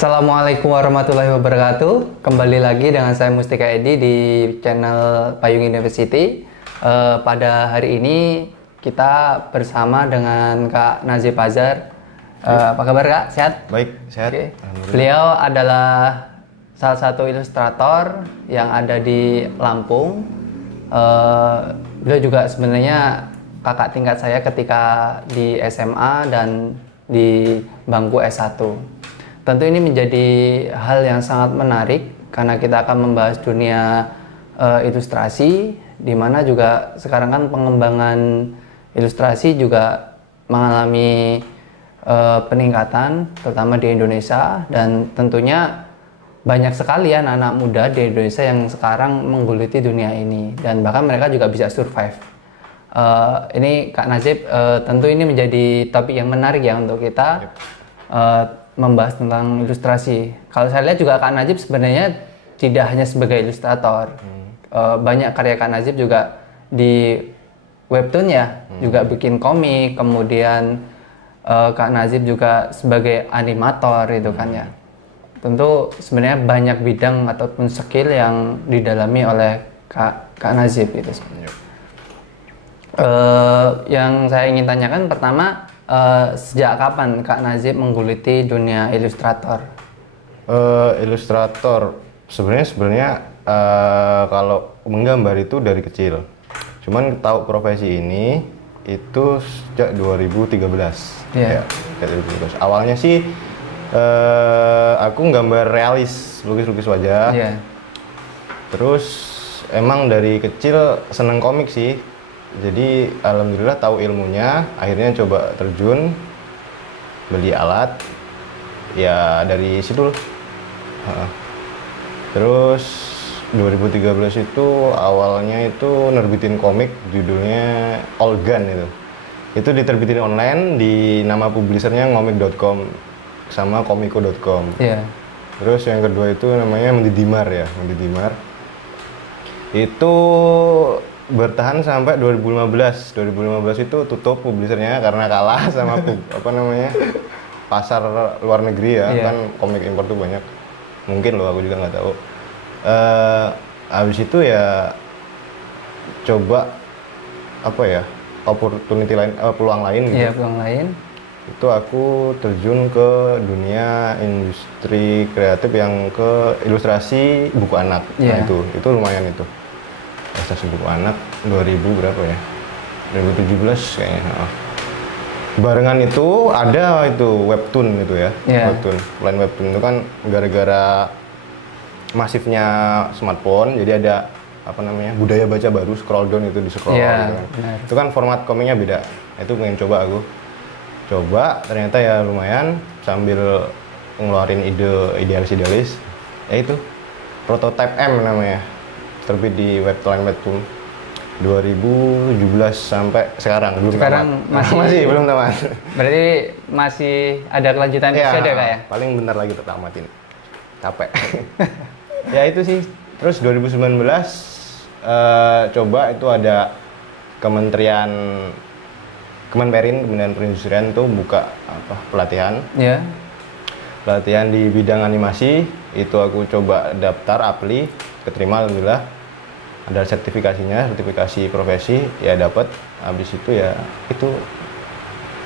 Assalamualaikum warahmatullahi wabarakatuh. Kembali lagi dengan saya Mustika Edi di channel Payung University. Pada hari ini kita bersama dengan Kak Nazib Azhar. Apa kabar Kak? Sehat? Baik, sehat. Oke. Beliau adalah salah satu ilustrator yang ada di Lampung. Beliau juga sebenarnya kakak tingkat saya ketika di SMA dan di bangku S1. Tentu ini menjadi hal yang sangat menarik karena kita akan membahas dunia ilustrasi, di mana juga sekarang kan pengembangan ilustrasi juga mengalami peningkatan, terutama di Indonesia, dan tentunya banyak sekali anak-anak muda di Indonesia yang sekarang menggeluti dunia ini, dan bahkan mereka juga bisa survive. Ini Kak Nazib, tentu ini menjadi topik yang menarik ya untuk kita. Membahas tentang ilustrasi. Kalau saya lihat juga Kak Najib sebenarnya tidak hanya sebagai ilustrator. Banyak karya Kak Najib juga di webtoon ya, juga bikin komik. Kemudian Kak Najib juga sebagai animator itu kan ya. Tentu sebenarnya banyak bidang ataupun skill yang didalami oleh Kak Najib itu sebenarnya. Yang saya ingin tanyakan pertama, sejak kapan Kak Nazib menggeluti dunia ilustrator? Ilustrator sebenarnya kalau menggambar itu dari kecil. Cuman tahu profesi ini itu sejak 2013. Yeah. Ya, 2013. Awalnya sih aku gambar realis, lukis-lukis wajah. Yeah. Terus emang dari kecil seneng komik sih. Jadi alhamdulillah tahu ilmunya, akhirnya coba terjun, beli alat, ya dari situ. Terus 2013 itu awalnya itu nerbitin komik, judulnya Olgan itu. Itu diterbitin online di nama publishernya ngomik.com sama komiko.com. Yeah. Terus yang kedua itu namanya Mendidimar ya, Mendidimar. Itu bertahan sampai 2015. 2015 itu tutup publishernya karena kalah sama pasar luar negeri ya. Yeah. Kan komik impor tuh banyak. Mungkin loh, aku juga nggak tahu. Habis itu ya coba opportunity lain, peluang lain gitu. Iya, peluang lain. Itu aku terjun ke dunia industri kreatif yang ke ilustrasi buku anak. Yeah. Nah, itu lumayan itu. Ilustrasi buku anak 2000 berapa ya? 2017 kayaknya. Barengan itu ada itu webtoon itu ya. Yeah. Webtoon. Selain webtoon itu kan gara-gara masifnya smartphone, jadi ada budaya baca baru, scroll down itu di scroll Yeah, gitu kan. benar. Itu kan format komiknya beda. Itu pengen coba aku. Coba ternyata ya lumayan sambil ngeluarin idealis. Ya itu Prototype M namanya. Terbit di webtoon 2017 sampai sekarang belum Sekarang tamat. Masih belum tamat. Berarti masih ada kelanjutan Ya, episode Kak ya? paling bentar lagi tamatin. Capek. Ya itu sih. Terus 2019 coba itu ada Kementerian Perindustrian tuh buka pelatihan. Iya. Pelatihan di bidang animasi, itu aku coba daftar apply, keterima alhamdulillah. Ada sertifikasi profesi, ya dapat. Habis itu ya itu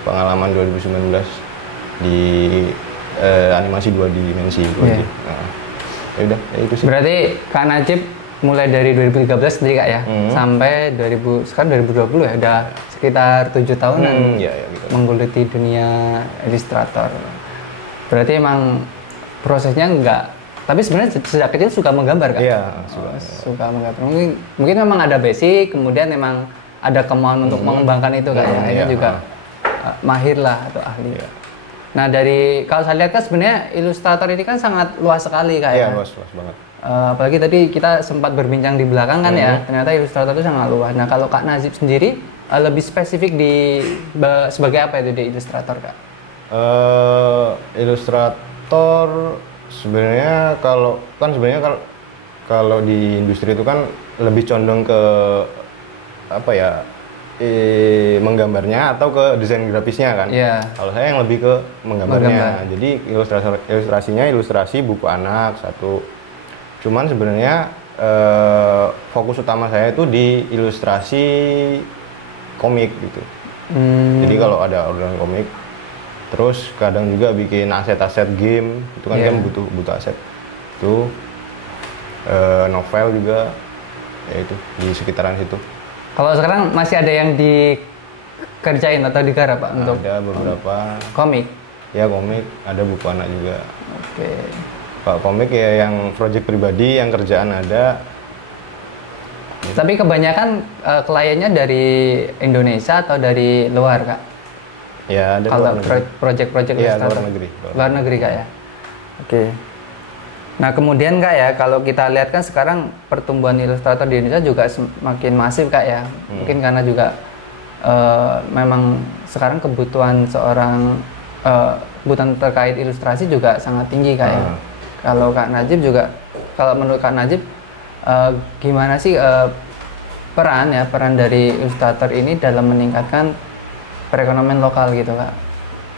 pengalaman 2019 di animasi 2 dimensi. Yeah. Ya udah, ya itu sih. Berarti Kak Najib mulai dari 2013 sendiri Kak ya, sampai sekarang 2020 ya, udah sekitar 7 tahunan Ya, gitu. menggeluti dunia ilustrator. Berarti emang prosesnya enggak, tapi sebenarnya sejak kecil suka menggambar Kak? Iya, suka menggambar. Mungkin memang ada basic, kemudian memang ada kemauan untuk mengembangkan itu Kak ya. Ini juga mahir lah atau ahli. Iya. Nah, kalau saya lihat kan sebenarnya ilustrator ini kan sangat luas sekali Kak ya. Iya, luas banget. Apalagi tadi kita sempat berbincang di belakang kan ya, ternyata ilustrator itu sangat luas. Nah, kalau Kak Nazib sendiri lebih spesifik sebagai apa itu di ilustrator Kak? Ilustrator sebenarnya kalau di industri itu kan lebih condong ke menggambarnya atau ke desain grafisnya kan. Iya. Kalau saya yang lebih ke menggambarnya. Jadi ilustrasinya ilustrasi buku anak satu. Cuman sebenarnya fokus utama saya itu di ilustrasi komik gitu. Jadi kalau ada orderan komik, terus kadang juga bikin aset-aset game, itu kan kan butuh aset. Itu novel juga, ya itu di sekitaran situ. Kalau sekarang masih ada yang dikerjain atau digarap Pak untuk ada beberapa komik? Ya komik, ada buku anak juga. Oke. Pak komik ya yang project pribadi, yang kerjaan ada. Tapi kebanyakan kliennya dari Indonesia atau dari luar Kak? Ya ada kalau project-project ya, ilustrator. Luar negeri Kak ya? Oke. Nah kemudian Kak ya, kalau kita lihat kan sekarang pertumbuhan ilustrator di Indonesia juga semakin masif Kak ya. Mungkin karena juga memang sekarang kebutuhan seorang kebutuhan terkait ilustrasi juga sangat tinggi Kak ya. Kalau Kak Najib juga, kalau menurut Kak Najib gimana sih peran dari ilustrator ini dalam meningkatkan perekonomian lokal gitu Kak?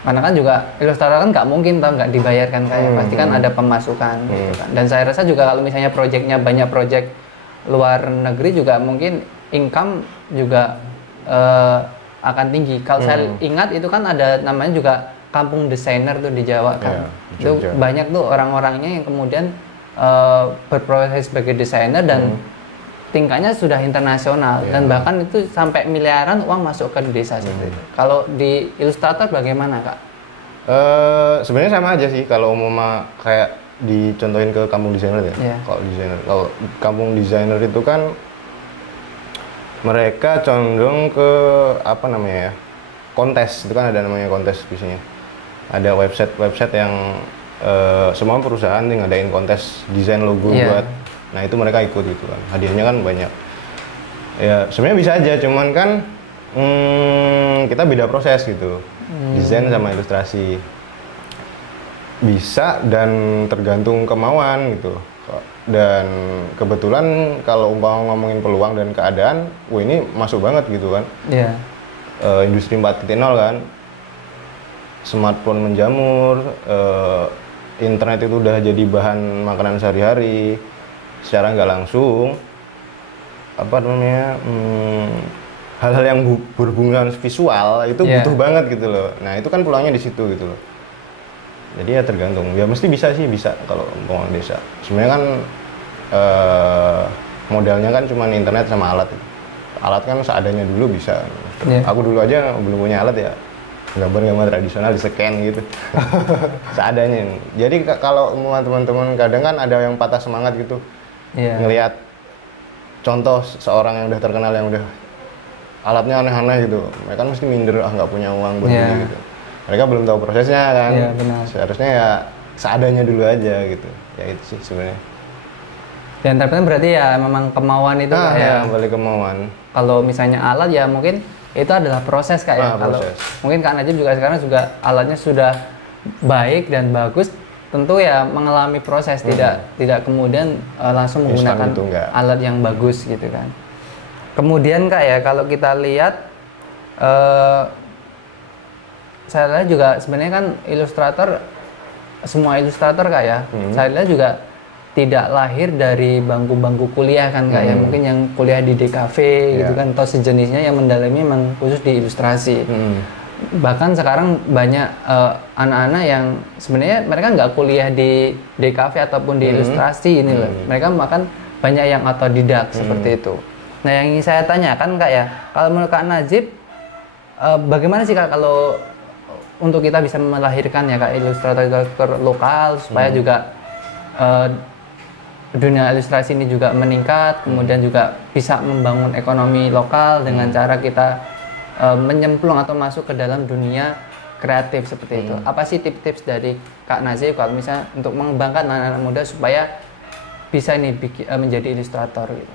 Karena kan juga ilustrator kan nggak mungkin nggak dibayarkan kayak pasti kan ada pemasukan gitu kan. Dan saya rasa juga kalau misalnya proyeknya banyak proyek luar negeri juga mungkin income juga akan tinggi. Kalau saya ingat itu kan ada namanya juga kampung desainer tuh di Jawa kan. Itu banyak tuh orang-orangnya yang kemudian berprofesi sebagai desainer dan tingkatnya sudah internasional dan bahkan itu sampai miliaran uang masuk ke desa seperti itu. Kalau di ilustrator bagaimana Kak? Sebenarnya sama aja sih kalau umpama kayak dicontohin ke kampung desainer ya. Kalau kampung desainer itu kan mereka condong ke apa namanya ya, kontes. Itu kan ada namanya kontes biasanya. Ada website yang semua perusahaan yang ngadain kontes desain logo buat. Nah itu mereka ikut gitu kan, hadiahnya kan banyak. Ya sebenarnya bisa aja, cuman kan kita beda proses gitu, desain sama ilustrasi. Bisa dan tergantung kemauan gitu. Dan kebetulan kalau umpama ngomongin peluang dan keadaan, wah ini masuk banget gitu kan. Industri 4.0 kan, smartphone menjamur, internet itu udah jadi bahan makanan sehari-hari. Secara nggak langsung apa namanya hal-hal yang berhubungan visual itu butuh banget gitu loh. Nah itu kan peluangnya di situ gitu loh. Jadi ya tergantung, ya mesti bisa kalau ngomong desa. Sebenarnya kan modalnya kan cuma internet sama alat. Alat kan seadanya dulu bisa. Aku dulu aja belum punya alat ya, gambar-gambar tradisional di scan gitu. Seadanya. Jadi kalau teman-teman kadang kan ada yang patah semangat gitu. Ngelihat contoh seorang yang udah terkenal yang udah alatnya aneh-aneh gitu, mereka mesti minder, nggak punya uang buat beli gitu. Mereka belum tahu prosesnya kan. Seharusnya ya seadanya dulu aja gitu. Ya itu sih sebenarnya. Dan terpenting berarti ya memang kemauan itu balik kemauan. Kalau misalnya alat ya mungkin itu adalah proses kayak kalau mungkin Kak Najib juga sekarang alatnya sudah baik dan bagus, tentu ya mengalami proses, tidak kemudian langsung menggunakan alat yang bagus gitu kan. Kemudian Kak ya kalau kita lihat saya lihat juga sebenarnya kan semua ilustrator Kak ya, saya lihat juga tidak lahir dari bangku-bangku kuliah kan Kak ya, mungkin yang kuliah di DKV gitu kan atau sejenisnya yang mendalami memang khusus di ilustrasi. Bahkan sekarang banyak anak-anak yang sebenarnya mereka nggak kuliah di DKV ataupun di ilustrasi ini loh. Mereka bahkan banyak yang otodidak seperti itu. Nah yang ingin saya tanyakan Kak ya, kalau menurut Kak Najib bagaimana sih Kak kalau untuk kita bisa melahirkan ya Kak ilustrator lokal supaya juga dunia ilustrasi ini juga meningkat, kemudian juga bisa membangun ekonomi lokal dengan cara kita menyemplung atau masuk ke dalam dunia kreatif seperti itu. Apa sih tips-tips dari Kak Najib kalau misalnya untuk mengembangkan anak-anak muda supaya bisa ini menjadi ilustrator gitu?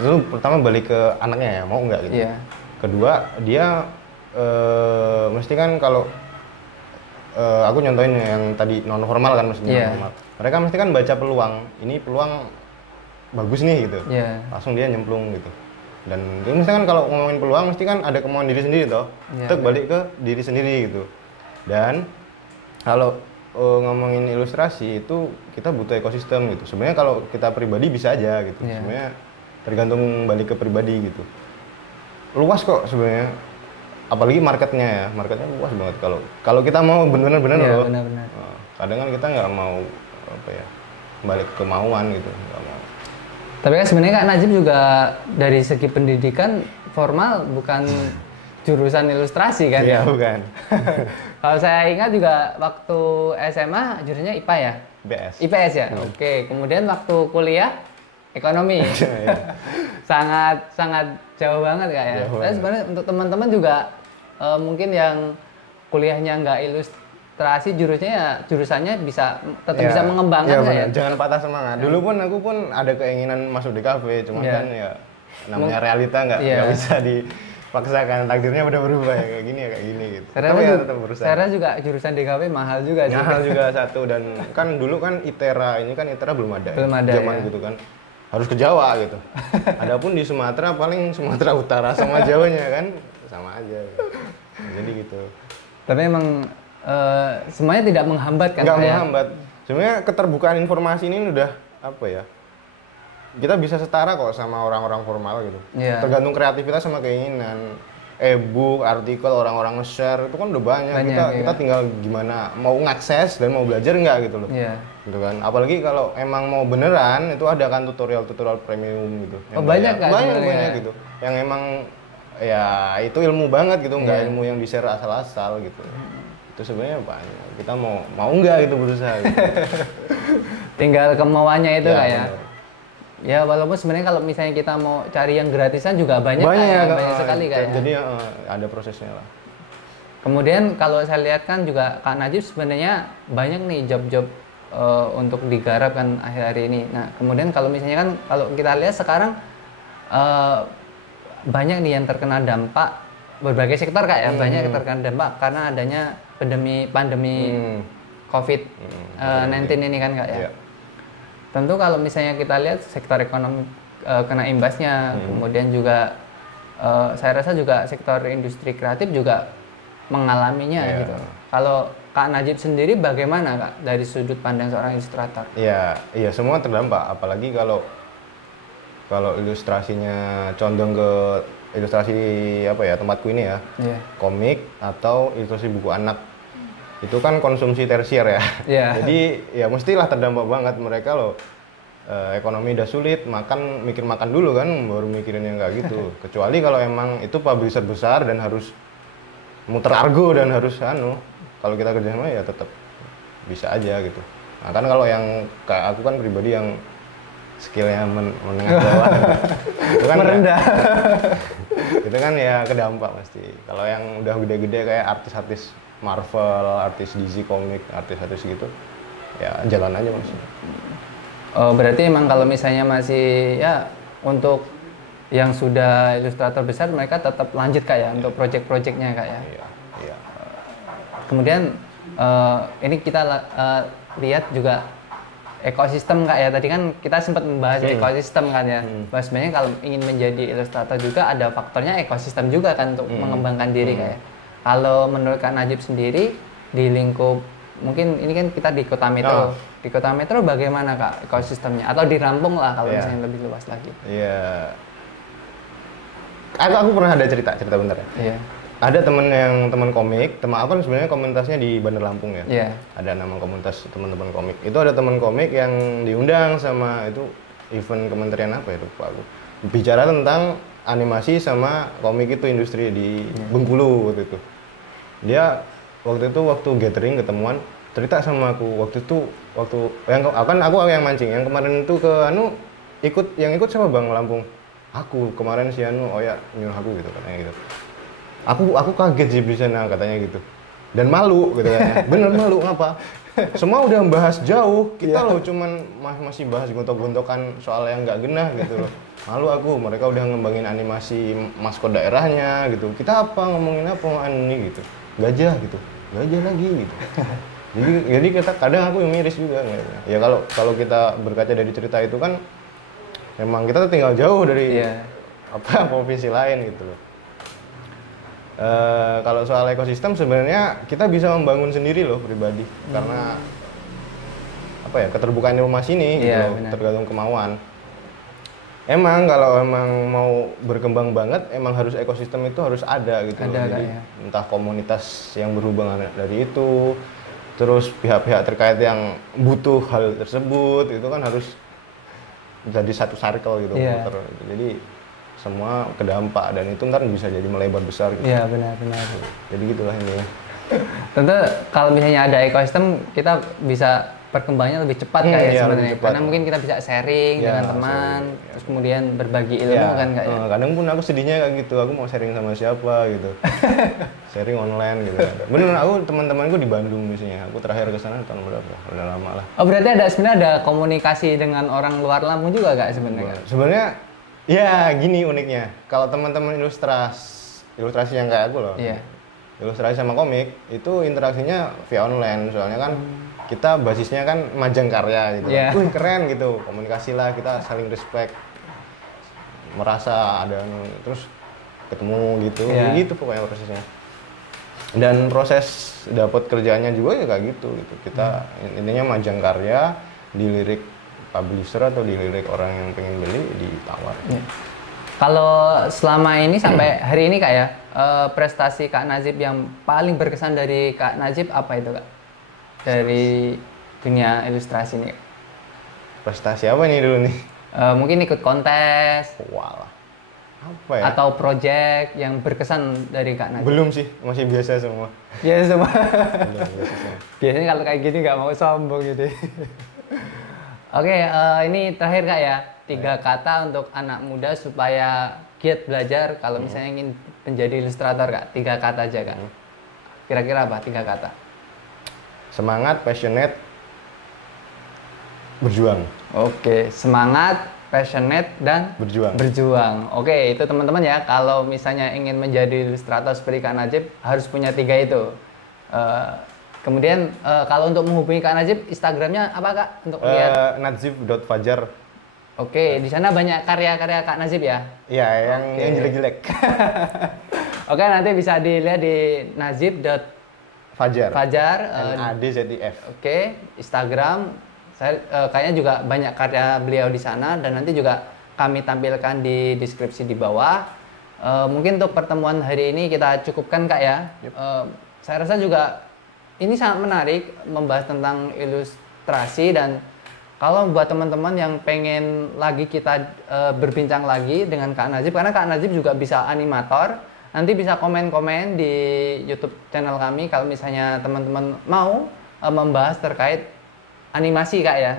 Itu pertama balik ke anaknya ya, mau nggak gitu. Kedua dia mesti kan kalau aku nyontohin yang tadi non formal kan maksudnya non formal. Mereka mesti kan baca peluang, ini peluang bagus nih gitu. Langsung dia nyemplung gitu. Dan itu misalkan kalau ngomongin peluang mesti kan ada kemauan diri sendiri toh. Iya, Tetap balik ke diri sendiri gitu. Dan kalau ngomongin ilustrasi itu kita butuh ekosistem gitu. Sebenarnya kalau kita pribadi bisa aja gitu. Iya. Sebenarnya tergantung balik ke pribadi gitu. Luas kok sebenarnya. Apalagi marketnya luas banget kalau kita mau benar-benar Iya, loh. benar-benar. Kadang kan kita nggak mau apa ya, balik ke kemauan gitu, nggak mau. Tapi kan sebenarnya Kak Najib juga dari segi pendidikan formal bukan jurusan ilustrasi kan? Iya, bukan. Kalau saya ingat juga waktu SMA jurusannya IPA ya? BS. IPS ya? Oke. Kemudian waktu kuliah ekonomi. sangat jauh banget Kak ya. Jauh Tapi banget. sebenarnya untuk teman-teman juga mungkin yang kuliahnya nggak ilustrasi jurusannya tetap bisa mengembangkan ya, nggak ya? benar. Jangan patah semangat. Dulu pun aku pun ada keinginan masuk di kafe, cuman Iya. kan ya namanya realita nggak bisa dipaksakan. Takdirnya udah berubah ya kayak gini gitu. Tapi ya tetap berusaha. Saya juga jurusan DKV mahal juga sih. Mahal juga satu, dan kan dulu kan ITERA belum ada. Belum ada, zaman ya. gitu kan. Harus ke Jawa gitu. Adapun di Sumatera paling Sumatera Utara sama Jawanya kan sama aja. Gitu. Jadi gitu. Tapi emang semuanya tidak menghambat kan? Nggak Kak, ya? menghambat. Sebenarnya keterbukaan informasi ini udah apa ya? Kita bisa setara kok sama orang-orang formal gitu. Iya. Tergantung kreativitas sama keinginan. E-book, artikel, orang-orang nge-share itu kan udah banyak. Kita tinggal gimana mau ngakses dan mau belajar nggak gitu loh. Iya. Gitu kan. Apalagi kalau emang mau beneran itu ada kan tutorial premium gitu. Oh, banyak kan? Banyak gitu. Yang emang ya itu ilmu banget gitu, nggak Iya. ilmu yang di-share asal-asal gitu. Itu sebenarnya banyak. Kita mau nggak gitu berusaha gitu. Tinggal kemauannya itu Kak ya. Bener. Ya walaupun sebenarnya kalau misalnya kita mau cari yang gratisan juga banyak sekali Kak ya. Jadi ada prosesnya lah. Kemudian kalau saya lihat kan juga Kak Najib sebenarnya banyak nih job-job untuk digarap kan akhir-akhir ini. Nah kemudian kalau misalnya kan kalau kita lihat sekarang banyak nih yang terkena dampak berbagai sektor Kak ya, banyak yang terkena dampak karena adanya pandemi COVID-19 ini kan Kak ya. Iya. Tentu kalau misalnya kita lihat sektor ekonomi kena imbasnya, kemudian juga saya rasa juga sektor industri kreatif juga mengalaminya gitu. Kalau Kak Najib sendiri bagaimana Kak dari sudut pandang seorang ilustrator? Iya, semua terdampak. Apalagi kalau ilustrasinya condong ke ilustrasi apa ya tempatku ini ya, komik atau ilustrasi buku anak. Itu kan konsumsi tersier ya. Iya. Jadi ya mestilah terdampak banget mereka loh. Ekonomi udah sulit, mikir makan dulu kan, baru mikirin yang nggak gitu. Kecuali kalau emang itu publisher besar dan harus muter argo dan harus kalau kita kerja sama ya tetap bisa aja gitu. Nah kan kalau yang kayak aku kan pribadi yang skillnya menengah bawah, itu kan merendah. itu kan ya kedampak pasti. Kalau yang udah gede-gede kayak artis-artis Marvel, artis DC komik, artis-artis gitu, ya jalan aja mas. Oh, berarti emang kalau misalnya masih ya untuk yang sudah ilustrator besar mereka tetap lanjut Kak ya untuk project-projectnya Kak ya. Iya. Kemudian ini kita lihat juga ekosistem Kak ya. Tadi kan kita sempat membahas ekosistem kan ya. Bahwa sebenarnya kalau ingin menjadi ilustrator juga ada faktornya ekosistem juga kan untuk mengembangkan diri Kak ya. Kalau menurut Kak Najib sendiri di lingkup mungkin ini kan kita di Kota Metro. Di Kota Metro bagaimana Kak ekosistemnya? Atau di Lampung lah kalau misalnya lebih luas lagi. Iya. Aku pernah ada cerita bentar ya. Iya. Ada teman komik, teman aku kan sebenarnya komunitasnya di Bandar Lampung ya. Iya. Ada nama komunitas teman-teman komik. Itu ada teman komik yang diundang sama itu event kementerian apa ya lupa aku. Bicara tentang animasi sama komik itu industri di Bengkulu waktu itu. Dia waktu gathering ketemuan cerita sama aku waktu aku yang mancing yang kemarin itu ikut siapa Bang Lampung? Aku kemarin si oh ya nyuruh aku gitu katanya gitu. Aku kaget sih di sana katanya gitu. Dan malu gitu kan. Bener malu ngapa? Semua udah bahas jauh, kita loh cuman masih bahas gontok-gontokan soal yang nggak genah gitu loh. Malu aku, mereka udah ngembangin animasi maskot daerahnya gitu. Kita ngomongin apa ini gitu. Gajah gitu. Gajah lagi gitu. jadi kita kadang aku yang miris juga ya kalau kita berkaca dari cerita itu kan emang kita tinggal jauh dari apa provinsi lain gitu loh. Kalau soal ekosistem sebenarnya kita bisa membangun sendiri loh pribadi, karena apa ya, keterbukaan informasi ini gitu loh, tergantung kemauan. Emang kalau emang mau berkembang banget, emang harus ekosistem itu harus ada gitu loh. Jadi entah komunitas yang berhubungan dari itu, terus pihak-pihak terkait yang butuh hal tersebut, itu kan harus jadi satu circle gitu, muter. Jadi semua kedampak, dan itu ntar bisa jadi melebar besar gitu. Iya, benar-benar. Jadi gitulah ini. Tentu kalau misalnya ada ekosistem, kita bisa perkembangannya lebih cepat kayak sebenarnya. Karena mungkin kita bisa sharing dengan teman, terus kemudian berbagi ilmu kan kayak. Kadang pun aku sedihnya kayak gitu, aku mau sharing sama siapa gitu. Sharing online gitu. Bener, aku teman-temanku di Bandung misalnya. Aku terakhir ke sana tahun berapa? Udah lama lah. Oh, berarti sebenarnya ada komunikasi dengan orang luar Lampung juga gak sebenarnya? Sebenarnya ya gini uniknya. Kalau teman-teman ilustrasi yang kayak aku loh. Ilustrasi sama komik itu interaksinya via online, soalnya kan kita basisnya kan majang karya gitu. Wih, keren gitu, komunikasi lah, kita saling respect, merasa ada terus ketemu gitu. Gitu pokoknya prosesnya. Dan proses dapat kerjaannya juga ya kayak gitu. Kita intinya majang karya, dilirik publisher atau dilirik orang yang pengen beli, ditawar. Kalau selama ini sampai hari ini Kak ya, prestasi Kak Najib yang paling berkesan dari Kak Najib apa itu Kak? Dari dunia ilustrasi nih. Prestasi apa nih dulu nih? Mungkin ikut kontes. Walah. Apa ya? Atau project yang berkesan dari Kak Najib. Belum sih, masih biasa semua. Biasa semua. Biasa semua. Biasanya kalau kayak gini nggak mau sombong gitu. Oke, ini terakhir Kak ya. 3 kata untuk anak muda supaya giat belajar kalau misalnya ingin menjadi ilustrator Kak. 3 kata aja Kak. Kira-kira apa 3 kata? Semangat, passionate, berjuang. Oke, semangat, passionate, dan berjuang. Oke, itu teman-teman ya. Kalau misalnya ingin menjadi ilustrator seperti Kak Najib, harus punya 3 itu. Kemudian kalau untuk menghubungi Kak Najib, Instagramnya apa Kak? Untuk lihat najib.fajar. Oke, di sana banyak karya-karya Kak Najib ya? Iya, yang jelek-jelek. Oke, nanti bisa dilihat di najib.fajar. NADZIF. Oke, Instagram. Saya kayaknya juga banyak karya beliau di sana, dan nanti juga kami tampilkan di deskripsi di bawah. Mungkin untuk pertemuan hari ini kita cukupkan Kak ya. Saya rasa juga ini sangat menarik membahas tentang ilustrasi, dan kalau buat teman-teman yang pengen lagi kita berbincang lagi dengan Kak Najib, karena Kak Najib juga bisa animator, nanti bisa komen-komen di YouTube channel kami kalau misalnya teman-teman mau membahas terkait animasi Kak ya.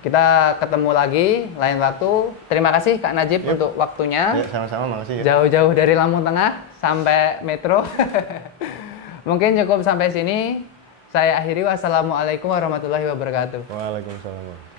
Kita ketemu lagi lain waktu. Terima kasih Kak Najib untuk waktunya. Sama-sama, makasih. Jauh-jauh dari Lampung Tengah sampai Metro. Mungkin cukup sampai sini. Saya akhiri. Wassalamualaikum warahmatullahi wabarakatuh. Waalaikumsalam.